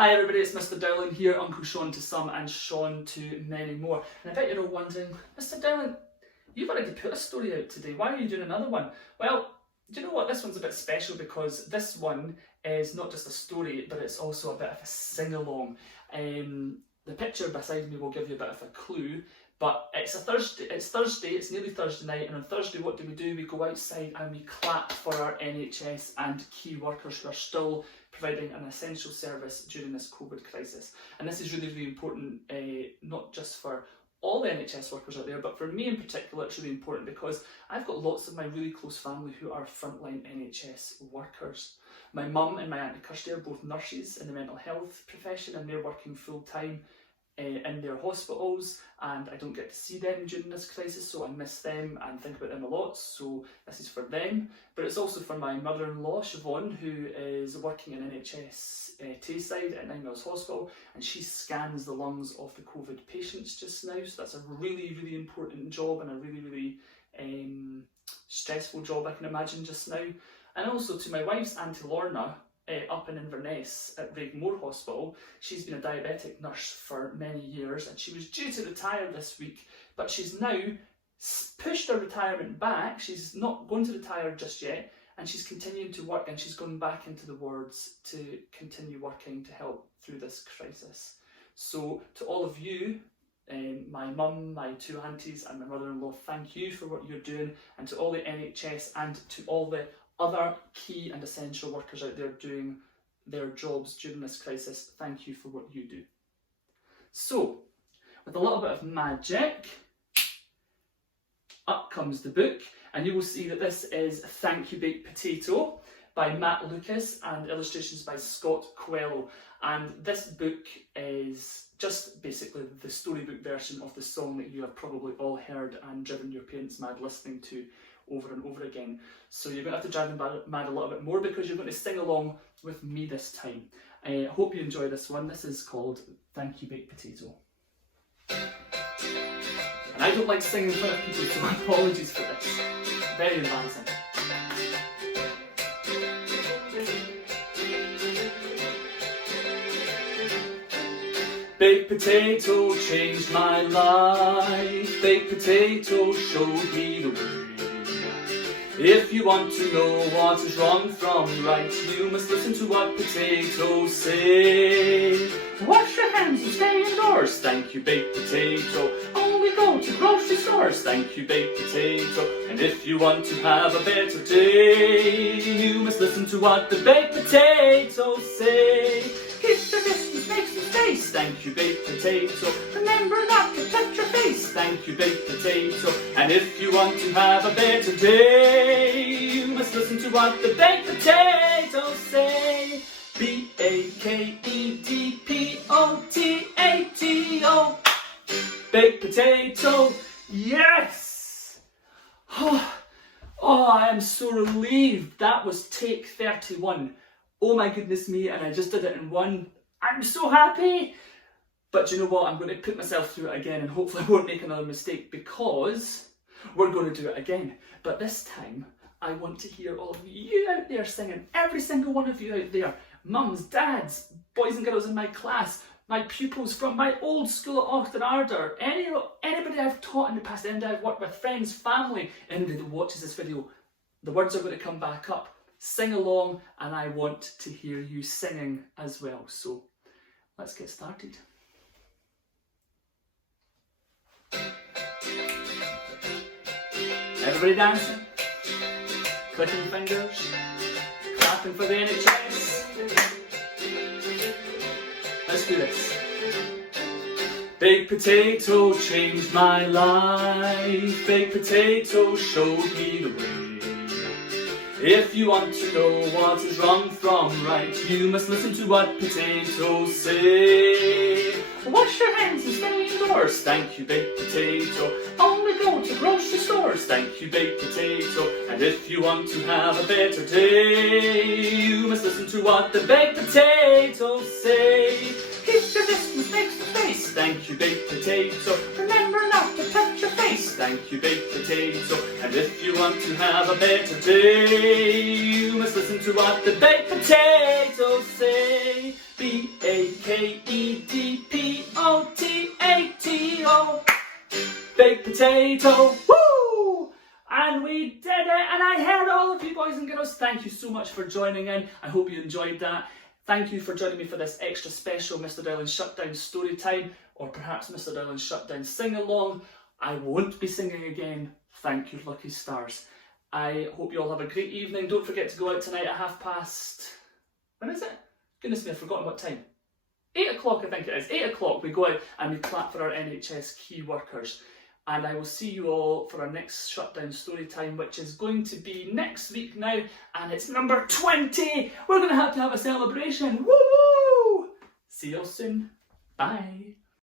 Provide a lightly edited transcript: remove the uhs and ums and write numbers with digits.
Hi everybody, it's Mr. Dowling here, Uncle Sean to some and Sean to many more. And I bet you're all wondering, Mr. Dowling, you've already put a story out today, why are you doing another one? Well, do you know what, this one's a bit special because this one is not just a story, but it's also a bit of a sing-along. The picture beside me will give you a bit of a clue, but it's Thursday, it's nearly Thursday night, and on Thursday what do? We go outside and we clap for our NHS and key workers who are still providing an essential service during this COVID crisis. And this is really, really important, not just for all the NHS workers out there, but for me in particular it's really important because I've got lots of my really close family who are frontline NHS workers. My mum and my Auntie Kirsty are both nurses in the mental health profession, and they're working full time in their hospitals, and I don't get to see them during this crisis, so I miss them and think about them a lot, so this is for them. But it's also for my mother-in-law Siobhan, who is working in NHS Tayside at 9 Mills Hospital, and she scans the lungs of the COVID patients just now, so that's a really, really important job and a really, really stressful job I can imagine just now. And also to my wife's Auntie Lorna, up in Inverness at Raigmore Hospital. She's been a diabetic nurse for many years and she was due to retire this week, but she's now pushed her retirement back. She's not going to retire just yet, and she's continuing to work, and she's going back into the wards to continue working to help through this crisis. So to all of you, my mum, my two aunties and my mother-in-law, thank you for what you're doing, and to all the NHS and to all the other key and essential workers out there doing their jobs during this crisis, thank you for what you do. So, with a little bit of magic, up comes the book, and you will see that this is Thank You Baked Potato by Matt Lucas and illustrations by Scott Coelho. And this book is just basically the storybook version of the song that you have probably all heard and driven your parents mad listening to over and over again. So you're going to have to drive them mad a little bit more because you're going to sing along with me this time. I hope you enjoy this one. This is called Thank You Baked Potato. And I don't like singing in front of people, so apologies for this. Very embarrassing. Baked potato changed my life. Baked potato showed me the way. If you want to know what is wrong from right, you must listen to what potatoes say. Wash your hands and stay indoors, thank you baked potato. Only go to grocery stores, thank you baked potato. And if you want to have a better day, you must listen to what the baked potatoes say. Keep your distance, make some space, thank you baked potato. Remember not to touch your face, thank you baked potato. And if you want to have a better day, you must listen to what the baked potatoes say. B-A-K-E-D-P-O-T-A-T-O. Baked potato, yes! Oh, I am so relieved. That was take 31. Oh my goodness me, and I just did it in one. I'm so happy! But do you know what? I'm going to put myself through it again and hopefully I won't make another mistake because we're going to do it again. But this time, I want to hear all of you out there singing. Every single one of you out there. Mums, dads, boys and girls in my class, my pupils from my old school at Auchton Arder, anybody I've taught in the past, anybody I've worked with, friends, family, anybody that watches this video, the words are going to come back up. Sing along, and I want to hear you singing as well. So let's get started. Everybody dancing, clicking fingers, clapping for the NHS. Let's do this. Baked potato changed my life. Baked potato showed me the way. If you want to know what is wrong from right, you must listen to what potatoes say. Wash your hands and stay indoors, thank you baked potato. Only go to grocery stores, thank you baked potato. And if you want to have a better day, you must listen to what the baked potatoes say. Keep your distance, make some space, thank you baked potato. Remember not to touch your face, thank you, baked potato. And if you want to have a better day, you must listen to what the baked potatoes say. B-A-K-E-D-P-O-T-A-T-O. Baked potato, woo! And we did it, and I heard all of you boys and girls. Thank you so much for joining in. I hope you enjoyed that. Thank you for joining me for this extra special Mr. Dowling Shutdown Storytime, or perhaps Mr. Dowling Shutdown Sing-Along. I won't be singing again, thank you lucky stars. I hope you all have a great evening. Don't forget to go out tonight at 5:30... When is it? Goodness me, I've forgotten what time. 8 o'clock, I think it is. 8 o'clock, we go out and we clap for our NHS key workers. And I will see you all for our next Shutdown Storytime, which is going to be next week now, and it's number 20! We're going to have a celebration! Woo! See you all soon. Bye.